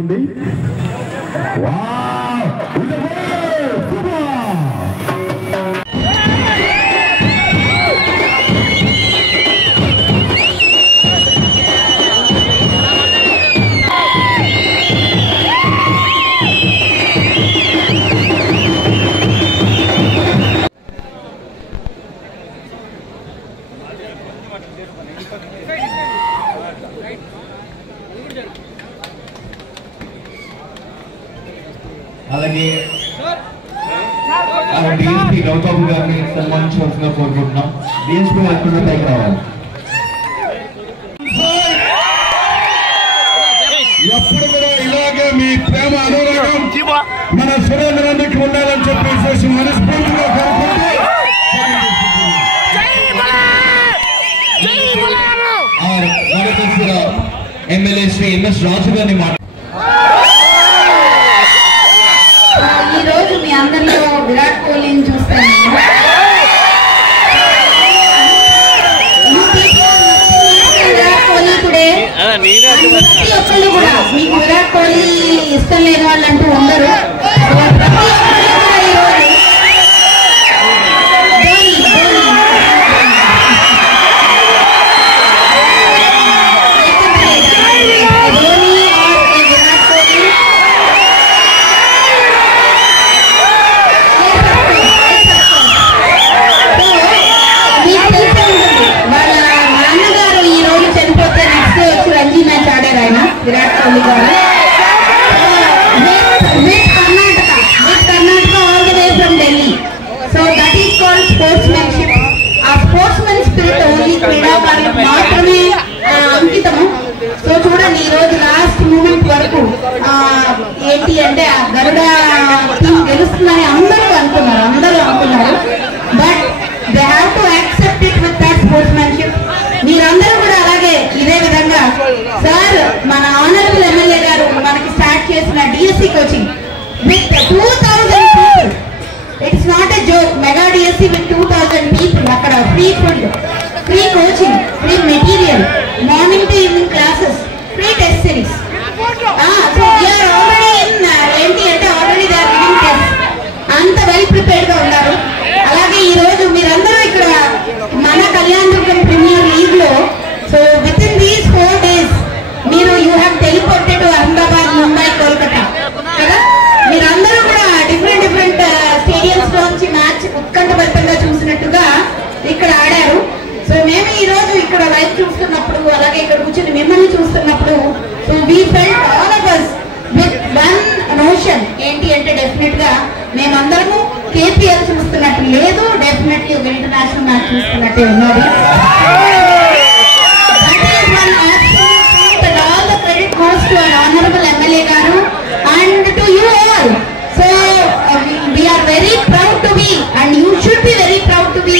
ఉంది. అలాగే డిఎస్పీ గౌతమ్ గారిని సన్మానించవలసిందిగా కోరుకుంటున్నాం. డిఎస్పీ ఎక్కడ పైకి రావాలి. ఎప్పుడు కూడా ఇలాగే మీ ప్రేమ అనురాగం మన సురేంద్రానికి ఉండాలని చెప్పేసి మనస్ఫూర్తిగా కోరుకుంటూ ఎమ్మెల్యే శ్రీ ఎంఎస్ రాజు గారిని ఈ రోజు మీ అందరిలో విరాట్ కోహ్లీని చూస్తాను. విరాట్ కోహ్లీ టుడే ప్రతి ఒక్కళ్ళు కూడా మీకు విరాట్ కోహ్లీ ఇష్టం లేని వాళ్ళు అంటూ ఉండరు. విరాట్ కోహ్లీ గారు Karnataka all the way from Delhi. So that is called sportsmanship. ఆ స్పోర్ట్స్మెన్ స్పిరిట్ ఓన్లీ క్రీడాకారులకు మాత్రమే అంకితము. సో చూడండి ఈ రోజు లాస్ట్ మూమెంట్ వరకు ఏంటి అంటే ఆ గరుడ టీం గెలుస్తుందని అందరూ అనుకున్నారు. But they have to accept it with that sportsmanship. మీరందరూ కూడా అలాగే ఇదే విధంగా సార్ మన ఆనరబుల్ ఎమ్మెల్యే గారు మనకి స్టార్ట్ చేసిన DSC coaching with 2000 people. It's not a joke. Mega DSC with 2000 people. అక్కడ free food, free coaching, free material, morning to evening classes, free test series. So we are already in ఏంటి అంటే already they are giving test. అంత well prepared గా ఉన్నారు. అలాగే ఈ రోజు మీరందరూ ఇక్కడ మన కళ్యాణదుర్గం ప్రీమియర్ లీగ్ లో so with in these 4 days మీరు you have teleported to Ahmedabad, Mumbai, Kolkata కదా. మీరందరూ కూడా డిఫరెంట్ స్టేడియంస్ లోంచి మ్యాచ్ ఉత్కంఠభరితంగా చూసినట్టుగా ఇక్కడ ఆడారు. సో మేము ఈ రోజు ఇక్కడ లైవ్ చూస్తున్నప్పుడు అలాగే ఇక్కడ కూర్చొని మిమ్మల్ని చూస్తున్నప్పుడు so we felt all of us with one notion. ఏంటి అంటే డెఫినెట్ గా మేమందరము కేపీఎల్ చూస్తున్నట్టు లేదు, డెఫినెట్లీ ఒక ఇంటర్నేషనల్ మ్యాచ్ చూస్తున్నట్టే ఉన్నది. All the credit goes to our honorable MLA garu and to you all. So we are very proud to be, and you should be very proud to be